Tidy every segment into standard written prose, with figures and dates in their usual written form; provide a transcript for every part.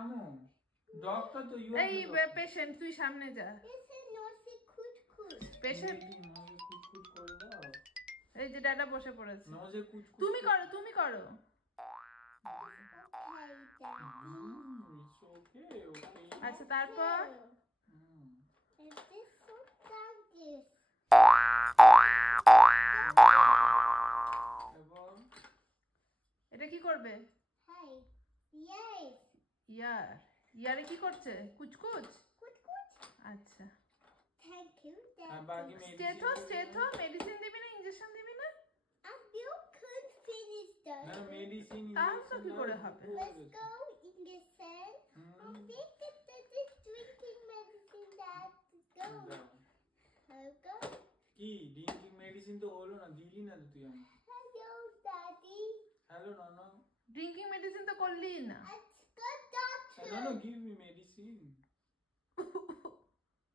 নামো ডক্টর তো ইউ এই পেশেন্ট তুই সামনে যা পেশেন্ট কুচকুচ করে দাও এই যে ডাটা বসে পড়েছে নজে কুচকুচ তুমি করো It's okay, okay. আচ্ছা তারপর এটা কি করবে ইয়ারে কি করছে কুচকুচ আচ্ছা স্টেথো মেডিসিন দিবি না ইনজেকশন দিবি না মেডিসিন তাহলে তো কি করে হবে কি ড্রিঙ্কিং মেডিসিন তো হলো না দিলি না তুই আমি হ্যালো নানা ড্রিঙ্কিং মেডিসিন তো করলি না নানা গিভ মি মেডিসিন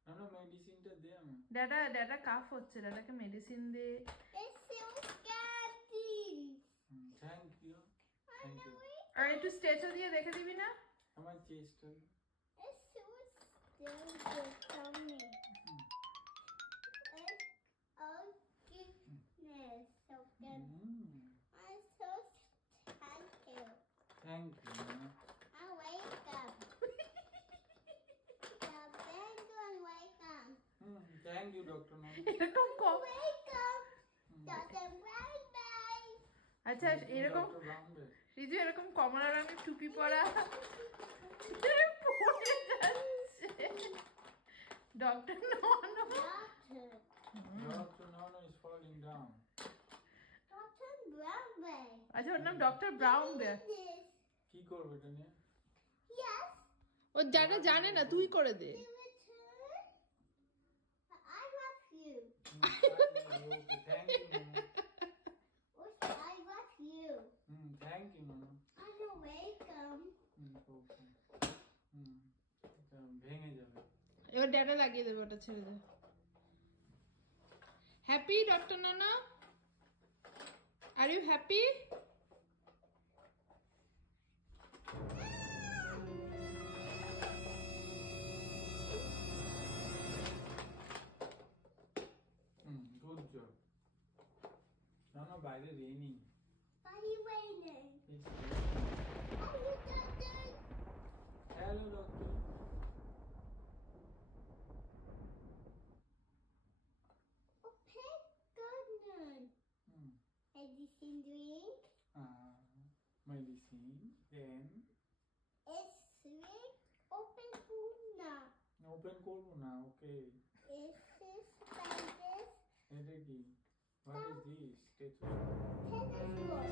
নানা মেডিসিনটা দে আমি ড্যাডা কাফ হচ্ছে ড্যাডাকে মেডিসিন দে থ্যাংক ইউ আর একটু স্টেচো দিয়ে দেখে দিবি না আমার চেস্টটা Thank you. Thank you, Dr. Nana. এরকম কম আচ্ছা এরকম রিজু এরকম কমলা রঙের টুপি পরা ডক্টর নন Dr. Nana is falling down. আচ্ছা ওর নাম ডক্টর ব্রাউন বেয়ার কি করবে এটা নিয়ে ও যারা জানে না তুই করে দে Thank you, Nana. Thank you, Nana. ভেঙে যাবে এবার ড্যাডা লাগিয়ে দেবে ওটা ছেড়ে দে হ্যাপি ডক্টর নানা are you happy good job নানা বাইরে raining hello doctor Medicine drink. Medicine. Then. It's sweet. Open puna. Open করব না okay. It's spices. এটা কি? What is this? Stethoscope.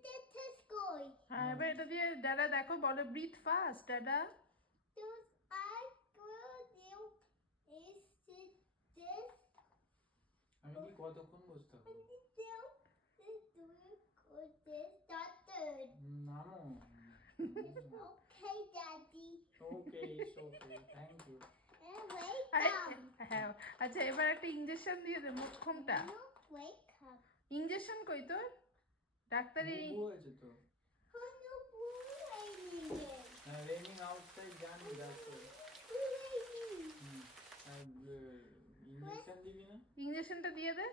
Stethoscope. হ্যাঁ এবার এটা দিয়ে ড্যাডা দেখো বলে ব্রিথ ফাস্ট ড্যাডা আমি কি কতক্ষণ বসতে হবে নামো Okay, Daddy. Okay, it's okay. Thank you. হ্যাঁ আচ্ছা এবার একটা ইনজেকশন দিয়ে দে মুখমটা ইনজেকশন কই তোর ডাক্তারি আছে তো রেইনিং আউটসাইড জানি ডাক্তার ইনজেকশন দিবি না ইনজেকশনটা দিয়ে দে